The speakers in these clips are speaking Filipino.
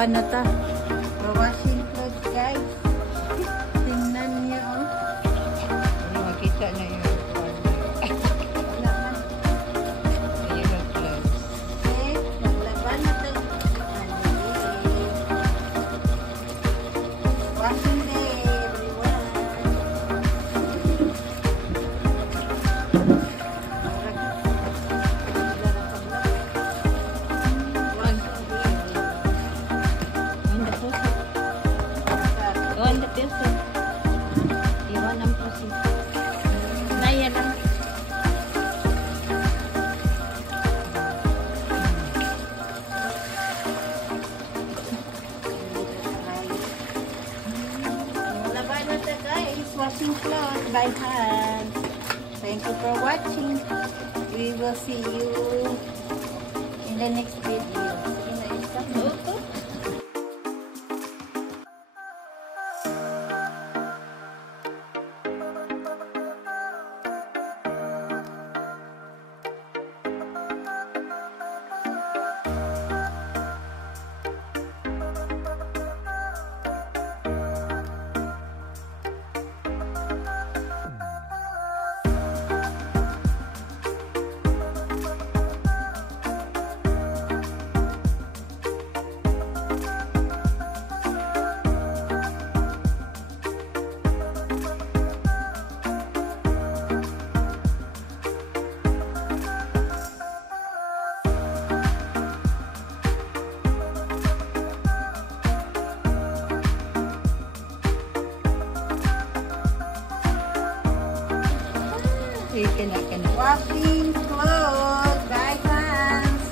laban na ta. Washing clothes, guys. Tingnan niyo, oh. Ano, makita na yun. Wala na. Ayun ang clothes. Okay, maglaban na tayo. Washing day, everyone. Ganda po sa... Ganda po sa... Iwan ang puso. Naya lang. Laban na tayo, guys. Washing clothes by hand. Thank you for watching. We will see you in the next video. Sige na, isa. Washing clothes by hands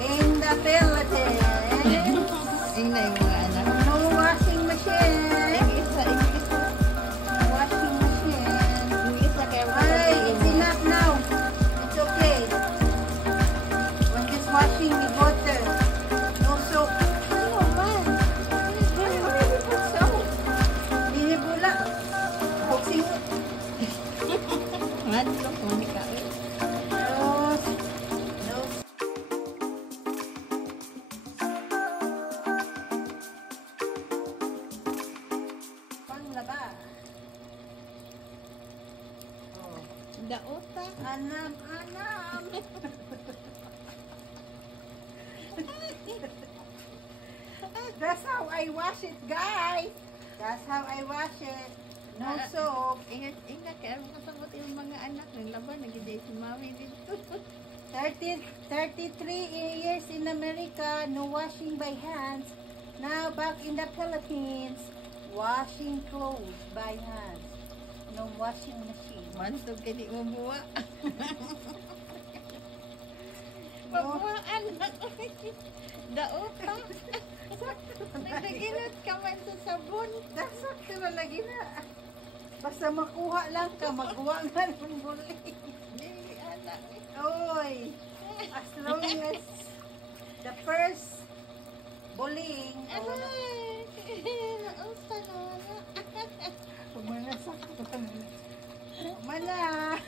in the Philippines. Ayun na yung mga anak. No washing machine. Isa. Washing machine. Isa kaya Ay, it's enough now. It's okay. When this washing with water, no soap. Ano man? Already put soap. Binibula. Boxing. Madlok mo ni ka. No. Panglaba. Oh. Daota. Anam. That's how I wash it, guys. That's how I wash it. No soap. Ingat kaya makasabot yung mga anak ng laban. Nag-day si mami dito. 33 years in America, no washing by hands. Now back in the Philippines, washing clothes by hands. No washing machine. Mansog ka di mo buwa. Mabuhaan na. Daota. Nagdaginot ka man sa sabon. Dasakto na lagi na. Basta makuha lang ka, magawa nga ng buli. Dili anak. Oy, as long as the first bullying, Ay. Nausta na wala. pumanasaktan. Mana.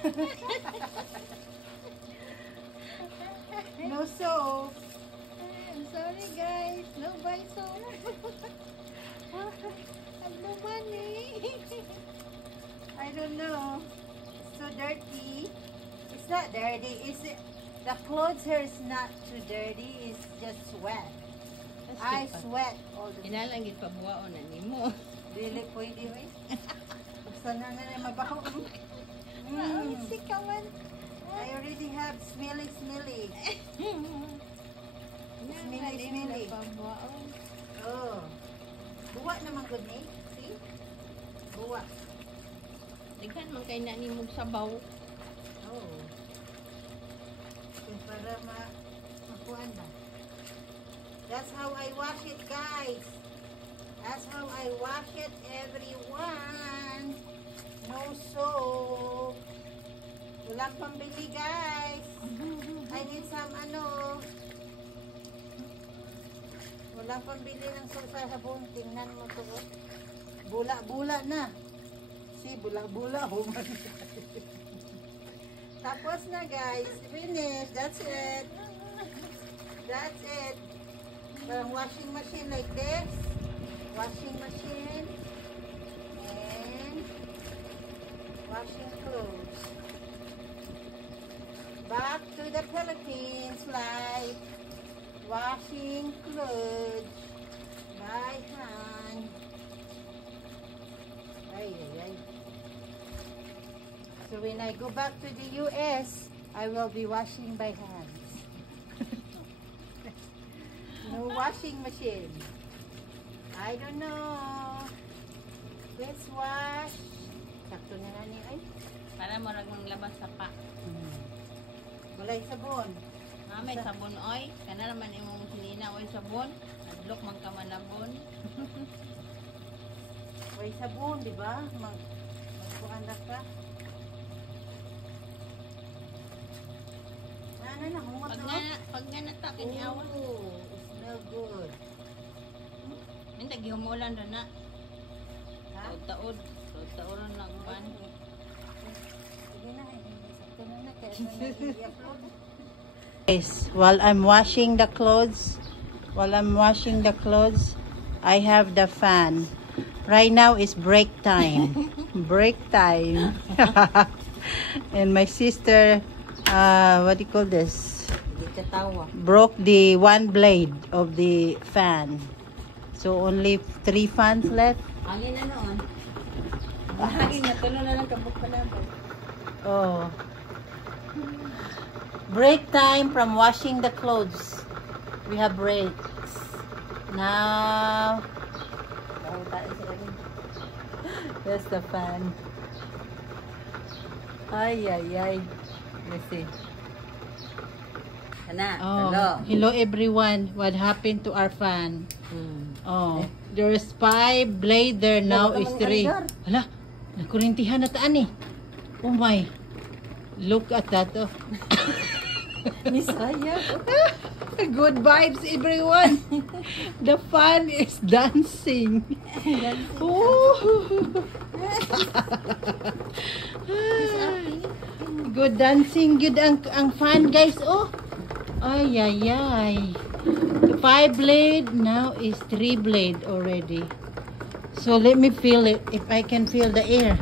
No soap. I'm sorry guys. No buy soap. Have no money. I don't know. It's so dirty. It's not dirty. The clothes here is not too dirty. It's just sweat. I sweat all the time. Inalangit pa buwaon na nimo. Dili pwede eh. Basta na mabaho. Si kaman. I already have smelly. Smelly. Pa buwaon. Oh. Buwa naman good eh. See? Buwa. Daghan man kay na nimo sabaw. Oh. Kung para makuan na. That's how I wash it, guys. That's how I wash it, everyone. No soap. Walang pambili, guys. I need some walang pambili ng sabon. Tingnan mo to. Bula-bula na. See, bula-bula. Oh my God. Tapos na, guys. Finish. That's it. That's it. washing machine like this. Washing machine. And washing clothes. Back to the Philippines, like washing clothes by hand. Ay, ay, ay. So when I go back to the US, I will be washing by hands. No washing machine. I don't know. Let's wash. Sakto na na niya ay. Para mo ragmang labas sa pa. Walay sabon. May sabon oy. Kana naman imong sinina oy sabon. Adlok man ka manabon. Walay sabon, di ba? Magkuhan na ka. Na, humat na. Pag nga nata kiniawan. Oh, it's no good. Minta gihumulan doon na. Ha? Taod-taod na kuan. Sige na, sakto na na. Guys, while I'm washing the clothes, I have the fan. Right now is break time. Break time. And my sister, what do you call this? Broke the one blade of the fan. So only 3 fans left. Hangin na noon. Hangin na, tulo na lang kabuk pa lang. Oh. Break time from washing the clothes. We have breaks. Now, that's the fan. Ay, ay, ay. Let's see. Oh, hello everyone. What happened to our fan? Oh, there's 5 blade there. Now is 3. Hala, nakurintihan na taan eh. Oh my. Look at that. Oh. Misaya. Good vibes everyone. The fan is dancing. Good dancing. Good ang fan guys. Oh. Ay, ay, ay. 5 blade, now is 3 blade already. So let me feel it, if I can feel the air.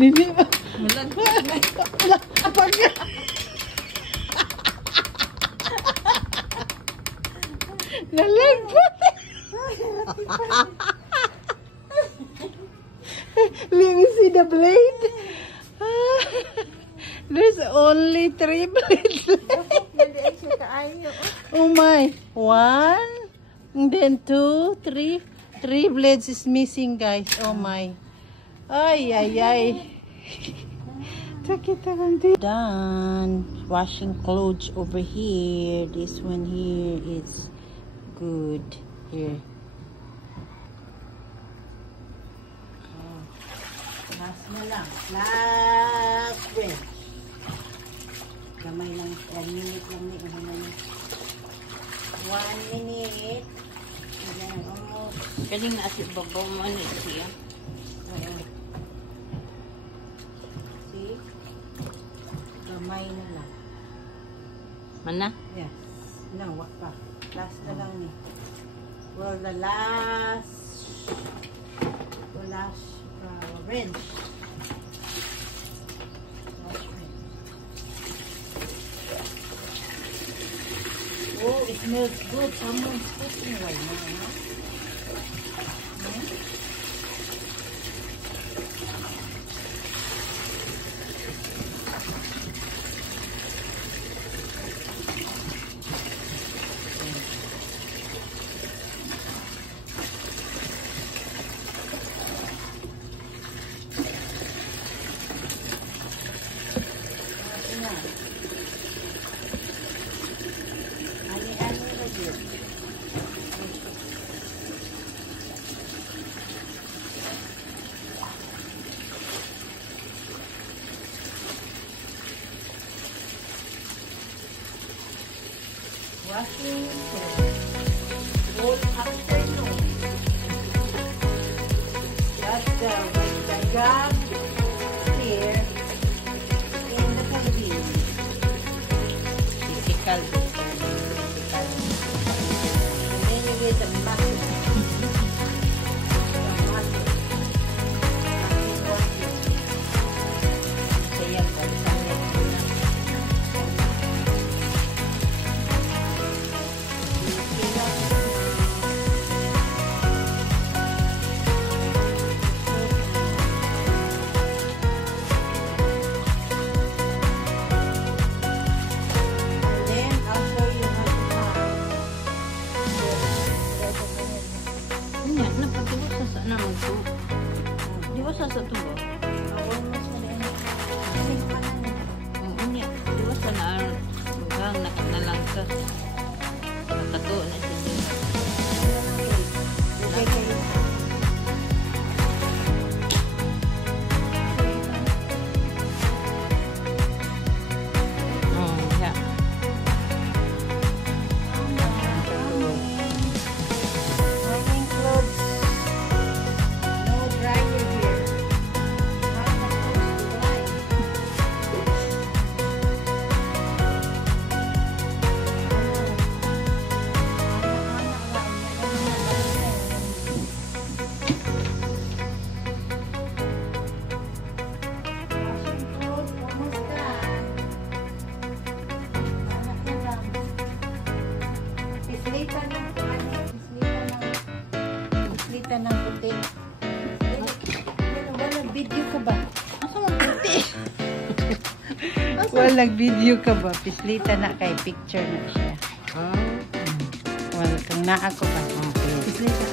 Nini ba? Apag nga. Nalagpot. Let me see the blade. There's only 3 blades left. Oh my. 1, and then 2, 3. 3 blades is missing, guys. Oh my. Ay, ay, ay. Done. Washing clothes over here. This one here is good. Here. Last na lang. Last rinse. Gamay lang. 1 minute lang ni. 1 minute. And then almost. Kaling naasip babaw mo ano siya. See? Gamay na lang. Mana? Yes. No, what pa? Last na lang ni. Well, the last rinse. Oh, it smells good. Someone's cooking right now, no? Washing both afternoon. That's the job here in the Philippines. Physical. sa tubo. Almost na rin. Amin pa lang. Oo niya. Diba sa hanggang nakanalang ka. Nakatuo na siya din. Okay, kayo. Yeah. Hanging clothes. No dryer here. Not supposed to dry. Washing clothes, almost done. Anak na lang. Pislitan ng pislitan ng puti. Wala, nag-video ka ba? Asa mo puti? Wala, nag-video ka ba? Pislitan na kay picture na siya. Ah. Wala, kang naa ko ba? Okay. Pislitan.